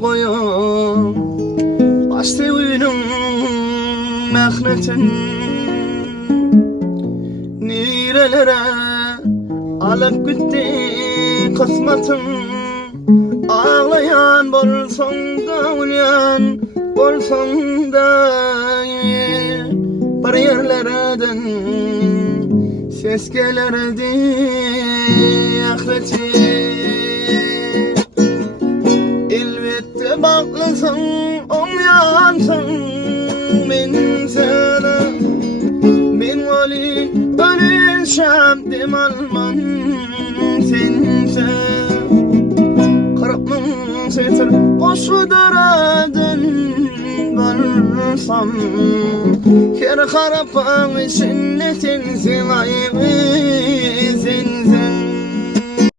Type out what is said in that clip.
koyup açtı günün mehnetin. Nerelere alıp gitti kısmetin. Ağlayan bolsan da uyan bolsan da bir yerlerden ses gelerdi ahireti. Elbette bağlısın olmayansın men sana. Men vali ölüşem demalman sense. Kırpmın setir boşu daradın balsam. Her karapın sünnetin silayı sen.